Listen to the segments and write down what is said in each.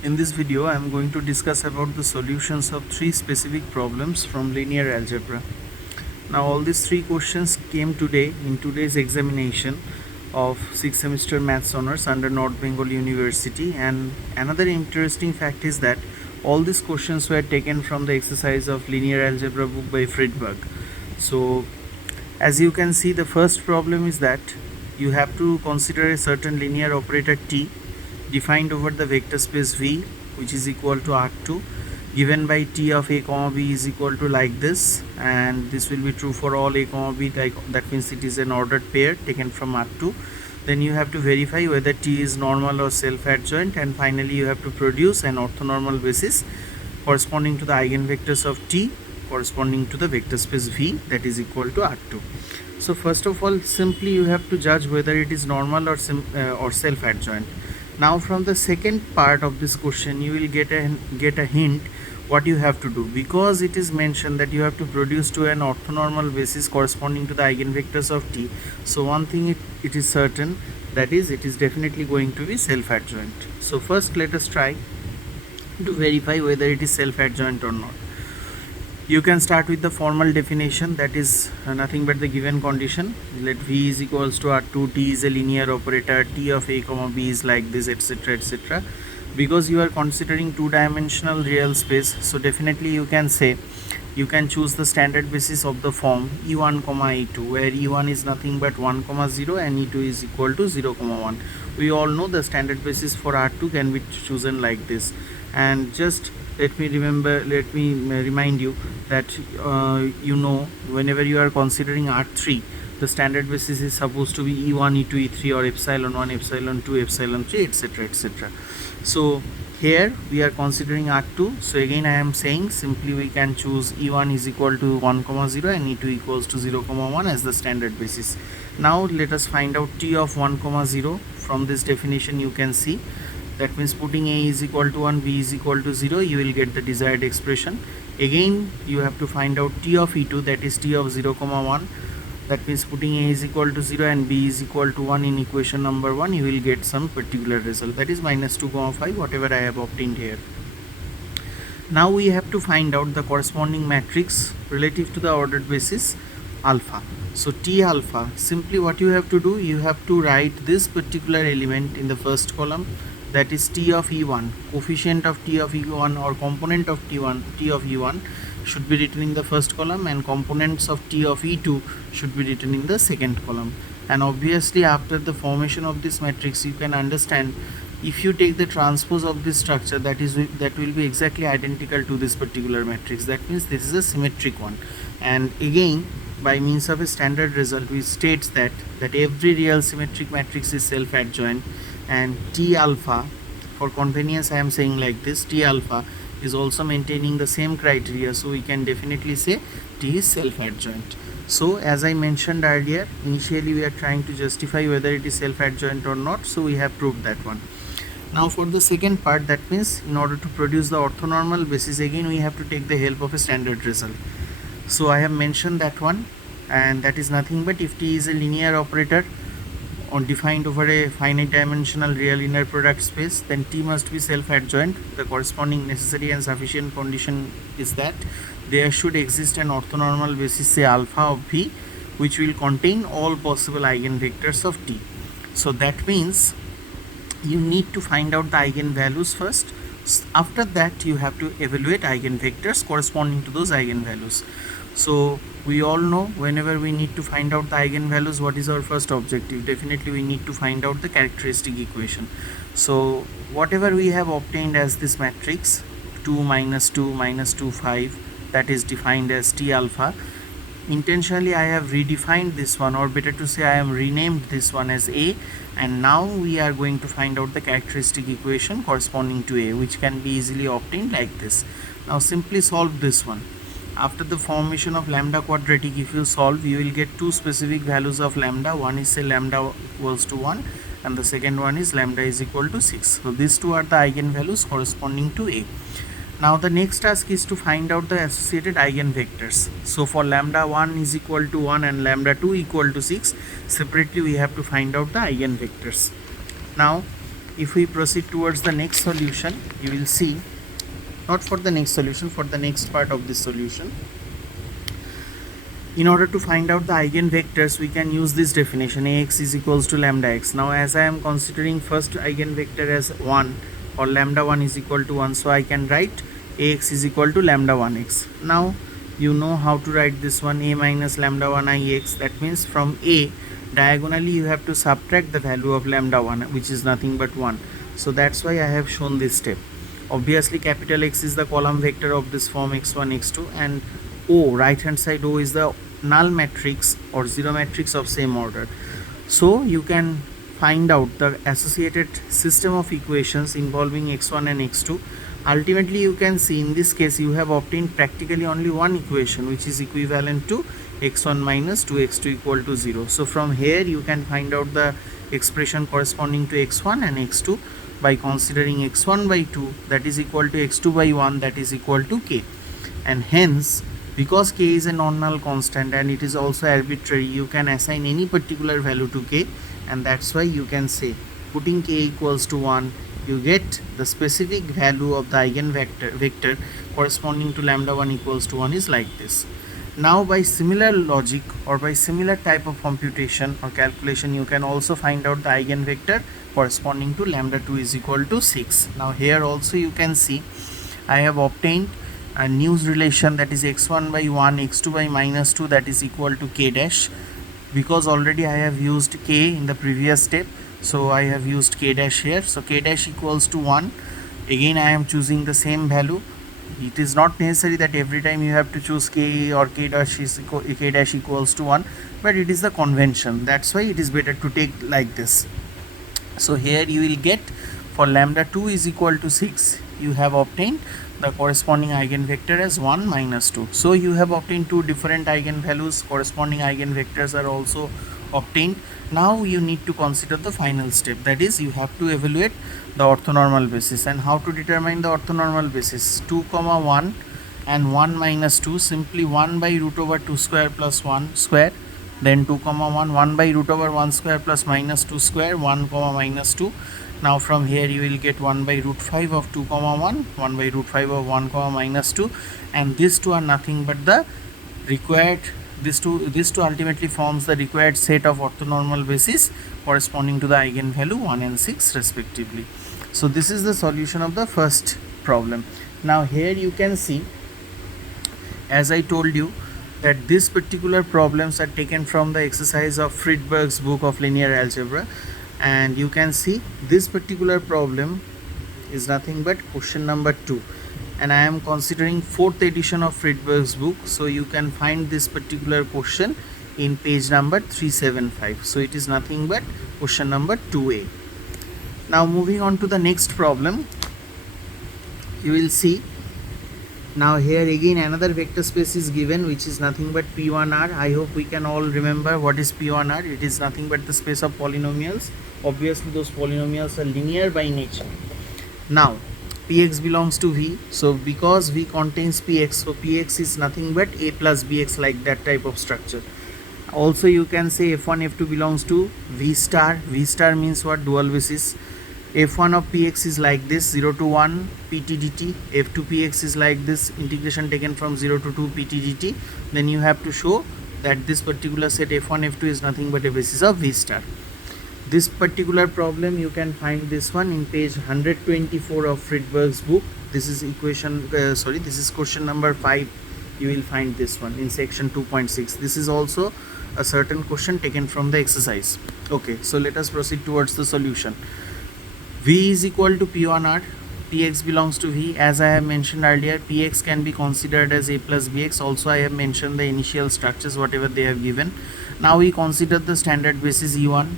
In this video, I am going to discuss about the solutions of three specific problems from linear algebra. Now, all these three questions came today in today's examination of 6th semester maths honors under North Bengal University. And another interesting fact is that all these questions were taken from the exercise of linear algebra book by Friedberg. So, as you can see, the first problem is that you have to consider a certain linear operator T defined over the vector space V, which is equal to R2, given by T of A comma B is equal to like this, and this will be true for all A comma B, that means it is an ordered pair taken from R2. Then you have to verify whether T is normal or self-adjoint, and finally you have to produce an orthonormal basis corresponding to the eigenvectors of T corresponding to the vector space V that is equal to R2. So first of all, simply you have to judge whether it is normal or self-adjoint. Now from the second part of this question you will get a hint what you have to do, because it is mentioned that you have to produce to an orthonormal basis corresponding to the eigenvectors of T. So one thing it is certain, that is, it is definitely going to be self-adjoint. So first let us try to verify whether it is self-adjoint or not. You can start with the formal definition, that is nothing but the given condition. Let V is equals to R2, T is a linear operator, T of A comma B is like this, etc, etc. Because you are considering two-dimensional real space, so definitely you can say, you can choose the standard basis of the form E1 comma E2, where E1 is nothing but 1 comma 0 and E2 is equal to 0 comma 1. We all know the standard basis for R2 can be chosen like this. And just let me remind you that whenever you are considering R3, the standard basis is supposed to be E1, E2, E3, or epsilon 1, epsilon 2, epsilon 3, etc, etc. So here we are considering R2, so again I am saying simply we can choose E1 is equal to 1 comma 0 and E2 equals to 0 comma 1 as the standard basis. Now let us find out T of 1 comma 0. From this definition you can see, that means putting A is equal to 1, B is equal to 0, you will get the desired expression. Again you have to find out T of E2, that is T of 0 comma 1. That means putting A is equal to 0 and B is equal to 1 in equation number 1, you will get some particular result, that is minus 2 comma 5, whatever I have obtained here. Now we have to find out the corresponding matrix relative to the ordered basis alpha. So T alpha, simply what you have to do, you have to write this particular element in the first column, that is T of E1. Coefficient of T of E1 or component of T of E1 should be written in the first column, and components of T of E2 should be written in the second column. And obviously after the formation of this matrix, you can understand, if you take the transpose of this structure, that will be exactly identical to this particular matrix. That means this is a symmetric one. And again, by means of a standard result, we states that every real symmetric matrix is self-adjoint, and T alpha, for convenience I am saying like this, T alpha is also maintaining the same criteria, so we can definitely say T is self-adjoint. So as I mentioned earlier, initially we are trying to justify whether it is self-adjoint or not, so we have proved that one. Now for the second part, that means in order to produce the orthonormal basis, again we have to take the help of a standard result. So I have mentioned that one, and that is nothing but if T is a linear operator or defined over a finite dimensional real inner product space, then T must be self-adjoint. The corresponding necessary and sufficient condition is that there should exist an orthonormal basis, say alpha of V, which will contain all possible eigenvectors of T. So that means you need to find out the eigenvalues first. After that you have to evaluate eigenvectors corresponding to those eigenvalues. So we all know, whenever we need to find out the eigenvalues, what is our first objective? Definitely we need to find out the characteristic equation. So whatever we have obtained as this matrix 2 minus 2 minus 2 5, that is defined as T alpha, intentionally I have redefined this one, or better to say I am renamed this one as A, and now we are going to find out the characteristic equation corresponding to A, which can be easily obtained like this. Now simply solve this one. After the formation of lambda quadratic, if you solve, you will get two specific values of lambda. One is say lambda equals to 1, and the second one is lambda is equal to 6. So these two are the eigenvalues corresponding to A. Now the next task is to find out the associated eigenvectors. So for lambda 1 is equal to 1 and lambda 2 equal to 6, separately we have to find out the eigenvectors. Now if we proceed towards the next solution, you will see, not for the next solution, for the next part of this solution, in order to find out the eigenvectors, we can use this definition: Ax is equals to lambda x. Now as I am considering first eigenvector as 1, or lambda 1 is equal to 1, so I can write Ax is equal to lambda 1x. Now you know how to write this one, a minus lambda 1 ix. That means from a, diagonally you have to subtract the value of lambda 1, which is nothing but 1. So that's why I have shown this step. Obviously capital X is the column vector of this form x1 x2, and O, right hand side O, is the null matrix or zero matrix of same order. So you can find out the associated system of equations involving x1 and x2. Ultimately you can see in this case you have obtained practically only one equation, which is equivalent to x1 minus 2x2 equal to 0. So from here you can find out the expression corresponding to x1 and x2 by considering x1 by 2, that is equal to x2 by 1, that is equal to k. And hence, because k is a non-null constant and it is also arbitrary, you can assign any particular value to k, and that's why you can say, putting k equals to 1, you get the specific value of the eigenvector corresponding to lambda 1 equals to 1 is like this. Now by similar logic or by similar type of computation or calculation, you can also find out the eigenvector corresponding to lambda 2 is equal to 6. Now here also you can see I have obtained a new relation, that is x1 by 1, x2 by minus 2, that is equal to k dash. Because already I have used k in the previous step, so I have used k dash here. So k dash equals to 1. Again I am choosing the same value. It is not necessary that every time you have to choose k or k dash equals to 1, but it is the convention. That's why it is better to take like this. So here you will get, for lambda 2 is equal to 6, you have obtained the corresponding eigenvector as 1 minus 2. So you have obtained two different eigenvalues, corresponding eigenvectors are also obtained. Now you need to consider the final step, that is you have to evaluate the orthonormal basis. And how to determine the orthonormal basis? 2 comma 1 and 1 minus 2, simply 1 by root over 2 square plus 1 square, then 2 comma 1, 1 by root over 1 square plus minus 2 square, 1 comma minus 2. Now from here you will get 1 by root 5 of 2 comma 1, 1 by root 5 of 1 comma minus 2, and these two are nothing but the required, this two ultimately forms the required set of orthonormal basis corresponding to the eigenvalue 1 and 6 respectively. So this is the solution of the first problem. Now here you can see, as I told you, that these particular problems are taken from the exercise of Friedberg's book of linear algebra, and you can see this particular problem is nothing but question number 2, and I am considering 4th edition of Friedberg's book, so you can find this particular question in page number 375. So it is nothing but question number 2a. Now moving on to the next problem, you will see, now here again another vector space is given, which is nothing but P1R. I hope we can all remember what is P1R. It is nothing but the space of polynomials. Obviously those polynomials are linear by nature. Now Px belongs to V, so because V contains Px, so Px is nothing but A plus Bx, like that type of structure. Also you can say F1 F2 belongs to V star. V star means what? Dual basis. F1 of Px is like this, 0 to 1 pt dt. F2 Px is like this, integration taken from 0 to 2 pt dt. Then you have to show that this particular set F1 F2 is nothing but a basis of V star. This particular problem you can find this one in page 124 of Friedberg's book. This is this is question number 5. You will find this one in section 2.6. This is also a certain question taken from the exercise. Okay, so let us proceed towards the solution. V is equal to P1R. Px belongs to V. As I have mentioned earlier, Px can be considered as A plus Bx. Also I have mentioned the initial structures, whatever they have given. Now we consider the standard basis E1.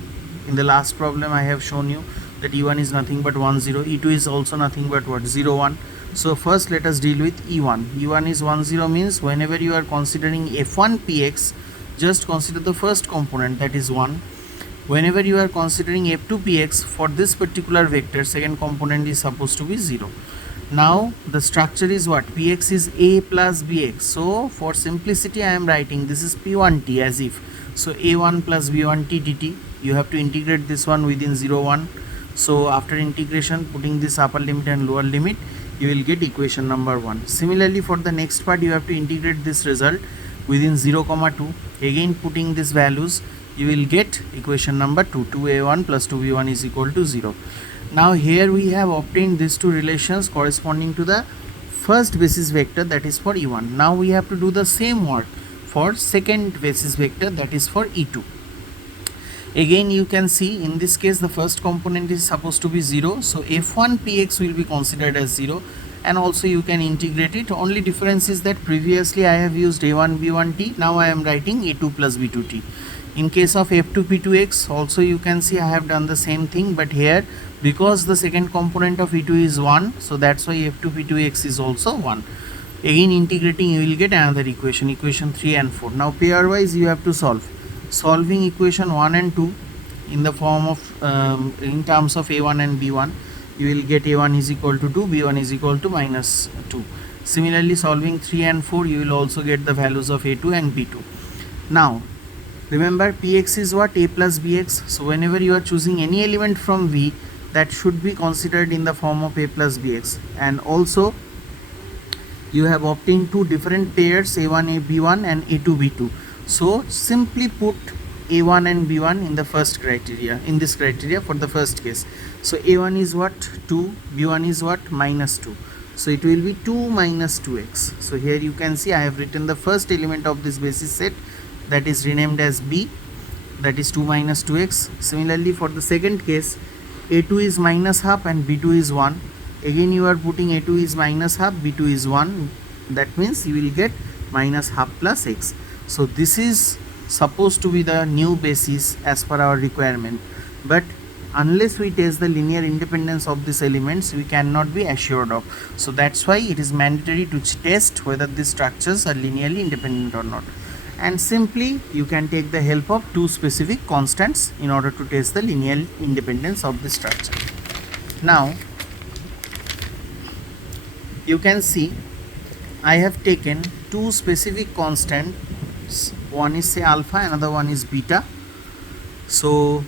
In the last problem I have shown you that E1 is nothing but 1 0. E2 is also nothing but what? 0 1. So first let us deal with E1. E1 is 1 0 means whenever you are considering F1 Px, just consider the first component, that is 1. Whenever you are considering F2 Px, for this particular vector, second component is supposed to be 0. Now the structure is what? Px is A plus Bx. So for simplicity I am writing this is P1t as if. So A1 plus B1t dt. You have to integrate this one within 0 1. So after integration, putting this upper limit and lower limit, you will get equation number 1. Similarly, for the next part, you have to integrate this result within 0, 2. Again, putting these values, you will get equation number 2. 2a1 plus 2b1 is equal to 0. Now here we have obtained these two relations corresponding to the first basis vector, that is for e1. Now we have to do the same work for second basis vector, that is for e2. Again, you can see in this case the first component is supposed to be 0, so f1 px will be considered as 0, and also you can integrate it. Only difference is that previously I have used a1 b1t, now I am writing a2 plus b2t. In case of f2 p2x, also you can see I have done the same thing, but here because the second component of e2 is 1, so that's why f2 p2x is also 1. Again, integrating, you will get another equation, equation 3 and 4. Now pairwise you have to solve. Solving equation 1 and 2 in the form of in terms of a1 and b1, you will get a1 is equal to 2, b1 is equal to minus 2. Similarly, solving 3 and 4, you will also get the values of a2 and b2. Now remember, px is what? A plus bx. So whenever you are choosing any element from v, that should be considered in the form of a plus bx. And also you have obtained two different pairs, a1 a b1 and a2 b2. So simply put a1 and b1 in the first criteria, in this criteria for the first case. So a1 is what? 2, b1 is what? Minus 2. So it will be 2 minus 2x. So here you can see I have written the first element of this basis set, that is renamed as b, that is 2 minus 2x. Similarly, for the second case, a2 is minus half and b2 is 1. Again you are putting a2 is minus half, b2 is 1. That means you will get minus half plus x. So this is supposed to be the new basis as per our requirement, but unless we test the linear independence of these elements, we cannot be assured of. So that's why it is mandatory to test whether these structures are linearly independent or not. And simply you can take the help of two specific constants in order to test the linear independence of the structure. Now you can see I have taken two specific constants. One is say alpha, another one is beta. So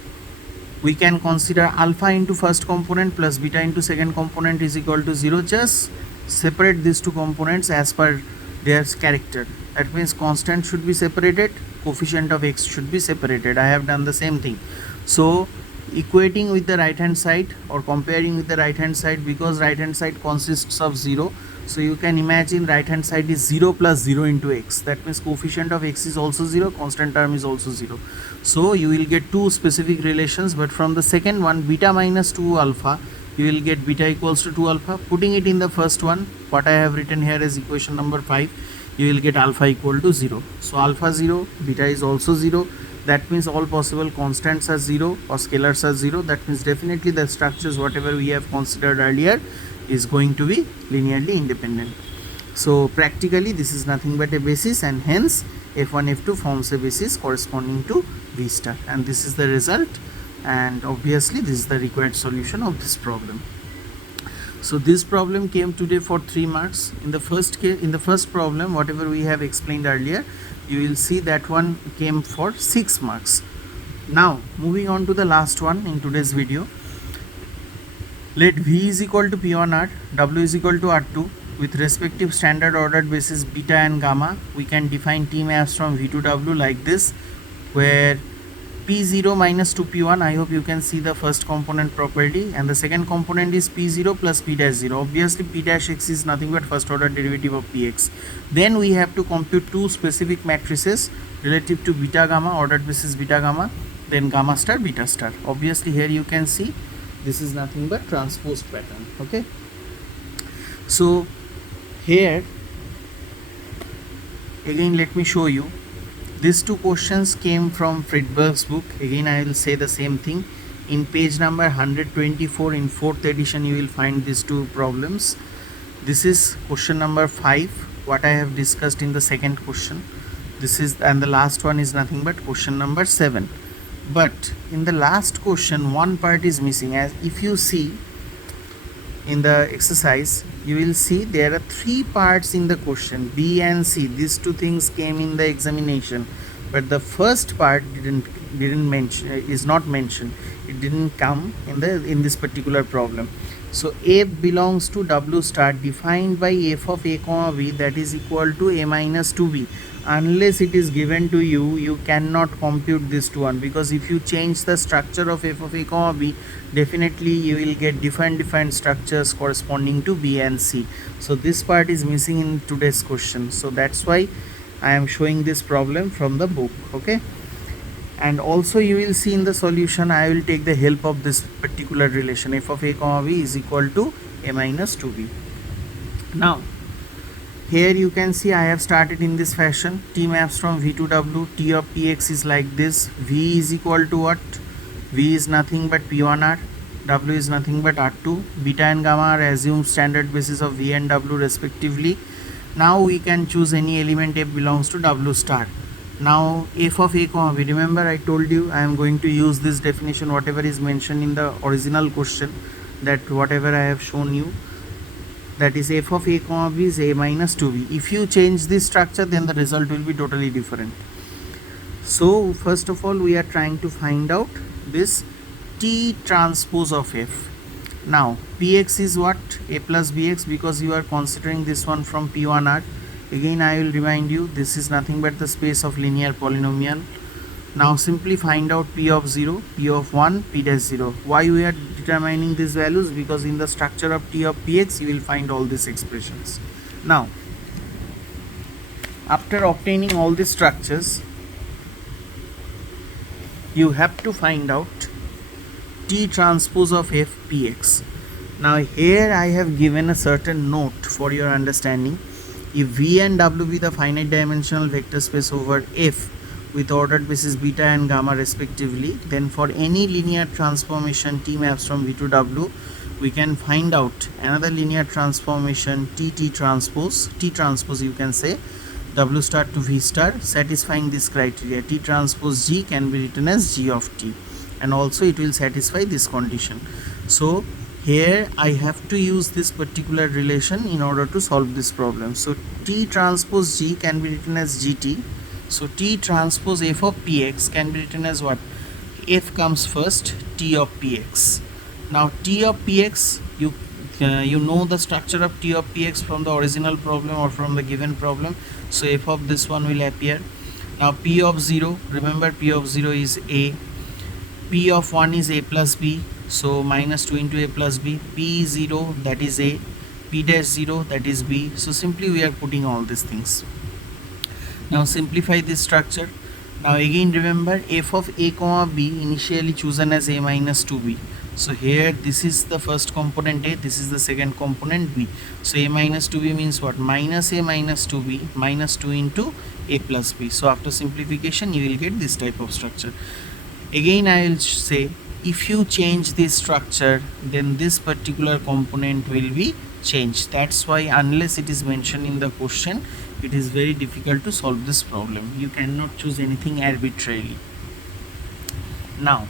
we can consider alpha into first component plus beta into second component is equal to 0. Just separate these two components as per their character. That means constant should be separated, coefficient of x should be separated. I have done the same thing. So equating with the right hand side or comparing with the right hand side, because right hand side consists of 0, so you can imagine right hand side is 0 plus 0 into x. That means coefficient of x is also 0, constant term is also 0. So you will get two specific relations, but from the second one, beta minus 2 alpha, you will get beta equals to 2 alpha. Putting it in the first one, what I have written here is equation number 5, you will get alpha equal to 0. So alpha 0, beta is also 0. That means all possible constants are 0 or scalars are 0. That means definitely the structures whatever we have considered earlier is going to be linearly independent. So practically this is nothing but a basis, and hence f1 f2 forms a basis corresponding to v star, and this is the result, and obviously this is the required solution of this problem. So this problem came today for 3 marks. In the first case, in the first problem, whatever we have explained earlier, you will see that one came for 6 marks. Now moving on to the last one in today's video. Let V is equal to P1R, W is equal to R2 with respective standard ordered basis beta and gamma. We can define T maps from V to W like this, where P0 minus 2P1, I hope you can see the first component properly, and the second component is P0 plus P dash 0. Obviously P dash x is nothing but first order derivative of Px. Then we have to compute two specific matrices relative to beta gamma, ordered basis beta gamma, then gamma star beta star. Obviously here you can see this is nothing but transposed pattern. Okay, so here again let me show you. These two questions came from Friedberg's book. Again I will say the same thing. In page number 124 in 4th edition you will find these two problems. This is question number 5, what I have discussed in the second question. This is, and the last one is nothing but question number 7. But in the last question one part is missing. As if you see in the exercise, you will see there are 3 parts in the question, B and C. These two things came in the examination, but the first part didn't didn't mention, is not mentioned. It didn't come in this particular problem. So f belongs to w star defined by f of a comma b that is equal to a minus 2b. Unless it is given to you, you cannot compute this to one, because if you change the structure of f of a comma b, definitely you will get different structures corresponding to b and c. So this part is missing in today's question, so that's why I am showing this problem from the book. Okay, and also you will see in the solution I will take the help of this particular relation, f of a comma b is equal to a minus 2b. Now here you can see I have started in this fashion. T maps from v to w. T of px is like this. V is equal to what? V is nothing but p1r. W is nothing but r2. Beta and gamma are assumed standard basis of v and w respectively. Now we can choose any element f belongs to w star. Now f of a comma b, remember I told you I am going to use this definition whatever is mentioned in the original question, that whatever I have shown you, that is f of a comma b is a minus 2b. If you change this structure, then the result will be totally different. So first of all we are trying to find out this T transpose of f. Now px is what? A plus bx, because you are considering this one from p1r. Again I will remind you, this is nothing but the space of linear polynomial. Now simply find out p of 0, p of 1, p dash 0. Why we are determining these values? Because in the structure of T of px you will find all these expressions. Now after obtaining all these structures, you have to find out T transpose of f px. Now here I have given a certain note for your understanding. If v and w be the finite dimensional vector space over f with ordered basis beta and gamma respectively, then for any linear transformation T maps from v to w, we can find out another linear transformation T transpose you can say, w star to v star, satisfying this criteria. T transpose g can be written as g of t, and also it will satisfy this condition. So here I have to use this particular relation in order to solve this problem. So T transpose g can be written as gt. So T transpose f of px can be written as what? F comes first, T of px. Now T of px, you know the structure of T of px from the original problem or from the given problem. So f of this one will appear. Now p of 0, remember p of 0 is a. P of 1 is a plus b. So minus 2 into a plus b. P0 that is a. P dash 0 that is b. So simply we are putting all these things. Now simplify this structure. Now again remember f of a comma b initially chosen as a minus 2b. So here this is the first component a, this is the second component b. So a minus 2b means what? Minus a minus 2b minus 2 into a plus b. So after simplification you will get this type of structure. Again I will say, if you change this structure, then this particular component will be changed. That's why unless it is mentioned in the question, it is very difficult to solve this problem. You cannot choose anything arbitrarily. Now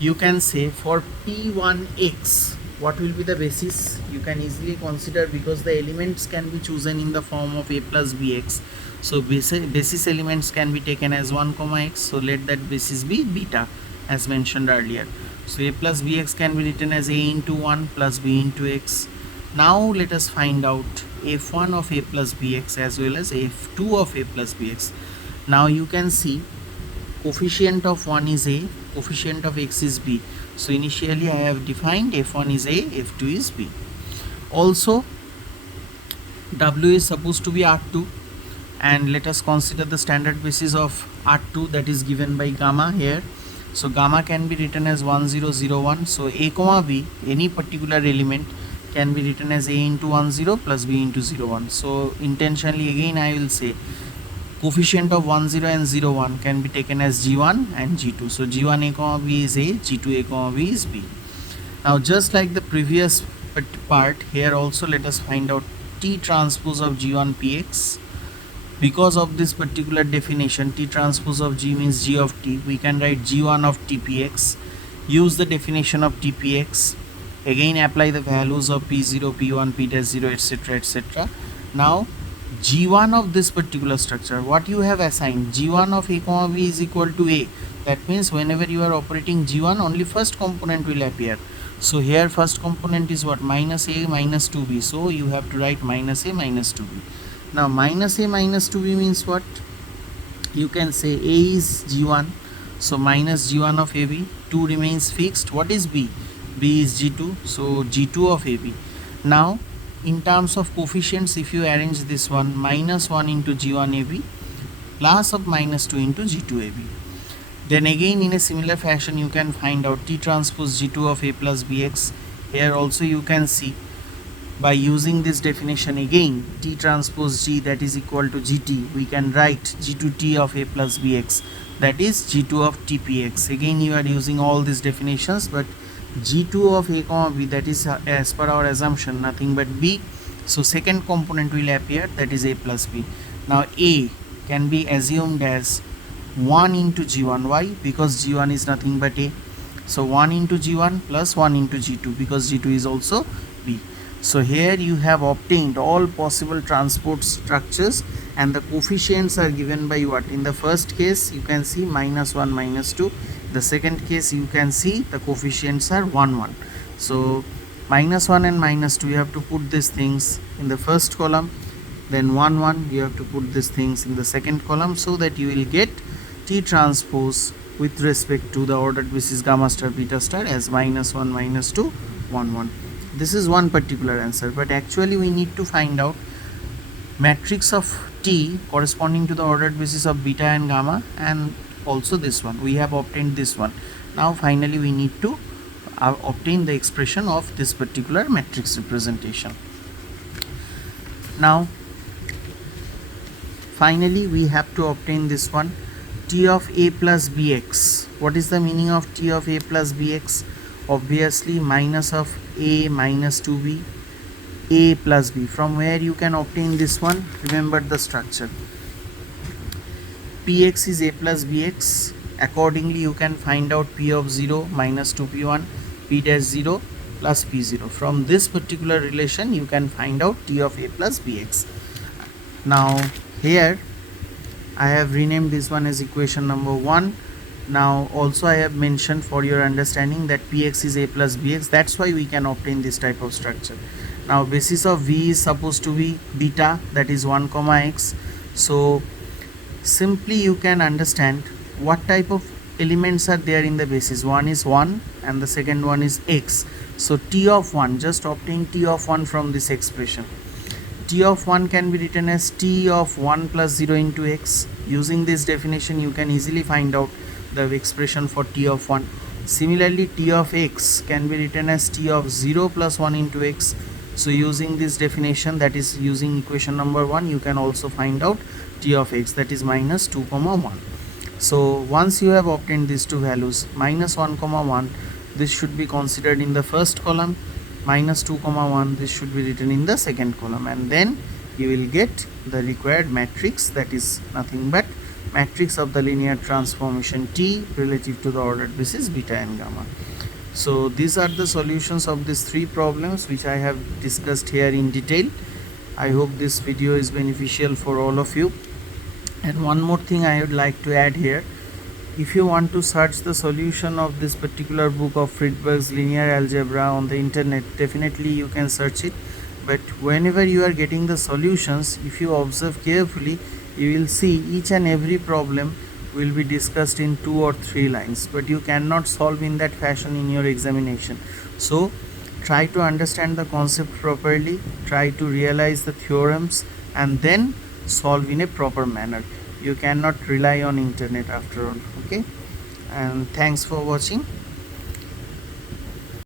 you can say for p1x, what will be the basis? You can easily consider, because the elements can be chosen in the form of a plus bx. So basis elements can be taken as 1 comma x. So let that basis be beta as mentioned earlier. So a plus bx can be written as a into 1 plus b into x. Now let us find out f1 of a plus bx as well as f2 of a plus bx. Now you can see coefficient of 1 is a, coefficient of x is b. So initially I have defined f1 is a, f2 is b. Also w is supposed to be r2, and let us consider the standard basis of r2 that is given by gamma here. So gamma can be written as 1001. So a comma b, any particular element, can be written as a into 10 plus b into 01. So intentionally again I will say coefficient of 10 and 01 can be taken as g1 and g2. So g1 a comma b is a, g2 a comma b is b. Now just like the previous part, here also let us find out T transpose of g1 px. Because of this particular definition, T transpose of g means g of t, we can write g1 of tpx. Use the definition of tpx. Again apply the values of p0, p1, p dash 0, etc, etc. Now G1 of this particular structure, what you have assigned, G1 of A comma B is equal to A. That means whenever you are operating G1, only first component will appear. So here first component is what? Minus A minus 2B. So you have to write minus A minus 2B. Now minus A minus 2B means what? You can say A is G1. So minus G1 of AB. 2 remains fixed. What is B? B is G2. So G2 of AB. Now in terms of coefficients, if you arrange this one, minus 1 into G1 AB plus of minus 2 into G2 AB. Then again in a similar fashion you can find out T transpose G2 of A plus Bx. Here also you can see by using this definition again, T transpose G, that is equal to GT, we can write G2T of A plus Bx, that is G2 of TPx. Again you are using all these definitions, but G2 of A comma B, that is as per our assumption nothing but B. So second component will appear, that is A plus B. Now A can be assumed as 1 into G1. Why? Because G1 is nothing but A. So 1 into G1 plus 1 into G2, because G2 is also B. So here you have obtained all possible transport structures, and the coefficients are given by what? In the first case you can see minus 1 minus 2. The second case you can see the coefficients are 1 1. So minus 1 and minus 2 you have to put these things in the first column, then 1 1 you have to put these things in the second column, so that you will get T transpose with respect to the ordered basis gamma star beta star as minus 1 minus 2 1 1. This is one particular answer, but actually we need to find out matrix of T corresponding to the ordered basis of beta and gamma, and also this one. We have obtained this one. Now finally we need to obtain the expression of this particular matrix representation. Now finally we have to obtain this one, T of A plus Bx. What is the meaning of T of A plus Bx? Obviously minus of A minus 2B, A plus B. From where you can obtain this one? Remember the structure. Px is A plus Bx. Accordingly you can find out P of 0 minus 2P1, P dash 0 plus P0. From this particular relation you can find out T of A plus Bx. Now here I have renamed this one as equation number 1. Now also I have mentioned for your understanding that Px is A plus Bx. That's why we can obtain this type of structure. Now basis of V is supposed to be beta, that is 1 comma x. So simply you can understand what type of elements are there in the basis. One is 1 and the second one is x. So T of 1, just obtain T of 1 from this expression. T of 1 can be written as T of 1 plus 0 into x. Using this definition you can easily find out the expression for T of 1. Similarly T of x can be written as T of 0 plus 1 into x. So using this definition, that is using equation number 1, you can also find out T of x, that is minus 2 comma 1. So once you have obtained these two values, minus 1 comma 1, this should be considered in the first column, minus 2 comma 1, this should be written in the second column, and then you will get the required matrix, that is nothing but matrix of the linear transformation T relative to the ordered basis beta and gamma. So these are the solutions of these three problems which I have discussed here in detail. I hope this video is beneficial for all of you. And one more thing I would like to add here, if you want to search the solution of this particular book of Friedberg's linear algebra on the internet, definitely you can search it, but whenever you are getting the solutions, if you observe carefully, you will see each and every problem will be discussed in 2 or 3 lines, but you cannot solve in that fashion in your examination. So try to understand the concept properly, try to realize the theorems, and then solve in a proper manner. You cannot rely on internet after all. Okay, and thanks for watching.